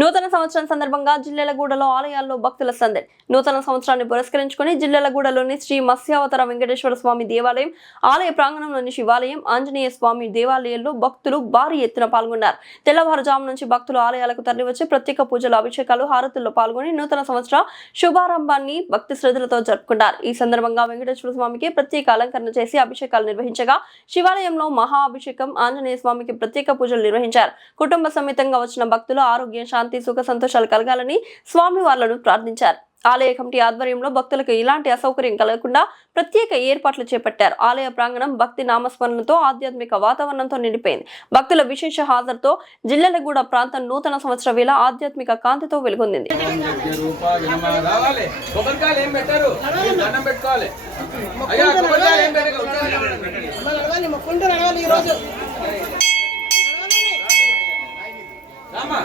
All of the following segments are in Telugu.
నూతన సంవత్సరం సందర్భంగా జిల్లెలగూడలో ఆలయాల్లో భక్తుల సందడి. నూతన సంవత్సరాన్ని పురస్కరించుకుని జిల్లెలగూడలోని శ్రీ మత్స్యావతార వెంకటేశ్వర స్వామి దేవాలయం ఆలయ ప్రాంగణంలోని శివాలయం ఆంజనేయ స్వామి దేవాలయంలో భక్తులు భారీ ఎత్తున పాల్గొన్నారు. తెల్లవారుజాము నుంచి భక్తులు ఆలయాలకు తరలివచ్చి ప్రత్యేక పూజలు అభిషేకాలు హారతుల్లో పాల్గొని నూతన సంవత్సర శుభారంభాన్ని భక్తి శ్రద్ధలతో జరుపుకున్నారు ఈ సందర్భంగా వెంకటేశ్వర స్వామికి ప్రత్యేక అలంకరణ చేసి అభిషేకాలు నిర్వహించగా శివాలయంలో మహా అభిషేకం ఆంజనేయ స్వామికి ప్రత్యేక పూజలు నిర్వహించారు. కుటుంబ సమేతంగా వచ్చిన భక్తులు ఆరోగ్యం శాంతి సుఖ సంతోషాలు కలగాలని స్వామి వార్లను ప్రార్థించారు. ఆలయ కమిటీ ఆధ్వర్యంలో భక్తులకు ఇలాంటి అసౌకర్యం కలగకుండా ప్రత్యేక ఏర్పాట్లు చేపట్టారు. ఆలయ ప్రాంగణం భక్తి నామస్మరణతో ఆధ్యాత్మిక వాతావరణంతో నిండిపోయింది. భక్తుల విశేష హాజరుతో జిల్లెలగూడ ప్రాంతం నూతన సంవత్సర వేళ ఆధ్యాత్మిక కాంతితో వెలుగొందింది.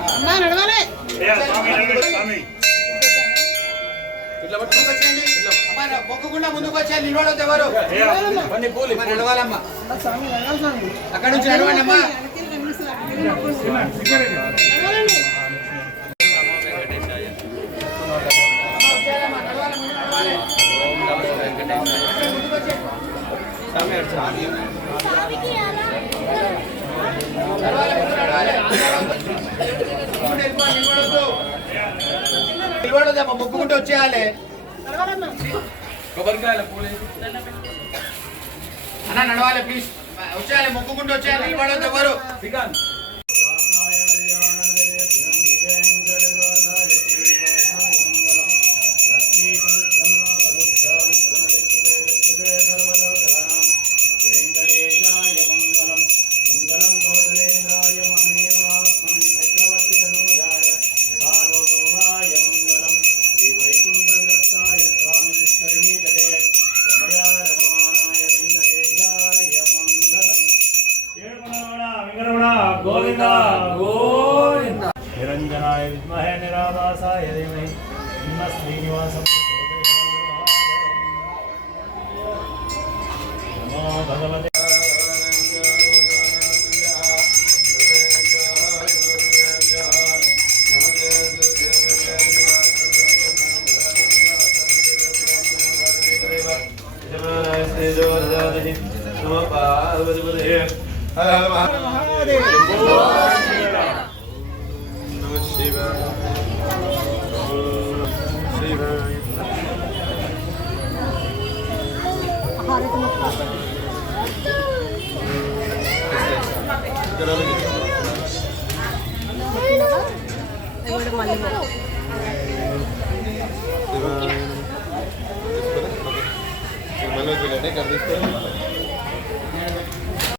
అమ్మా నడవాలి ఇట్లా పట్టుకొచ్చేయండి ఇట్లా మొక్కకుండా ముందుకు వచ్చి నిలబడద్దు ఎవరు? కొన్ని పూలు మరి నడవాలమ్మా. అక్కడ నుంచి నడవండి అమ్మా వెనక్కి మొక్కుకుంటూ వచ్చేయాలి నడవాలమ్మా అన్న నడవాలి ప్లీజ్ వచ్చేయాలి మొక్కుకుంటూ వచ్చేయాలి. నిలబడద్దు ఎవరు? శ్రీకాంత్. கோவிந்தா கோவிந்தா நிரஞ்சனாய வித்மஹே நிராபாசாய தீமஹி இன்ன ஸ்ரீனிவாசம் நமோ பகவதே Namo Parvati Padhe భగవతే మనోజ్ కనిపిస్తారు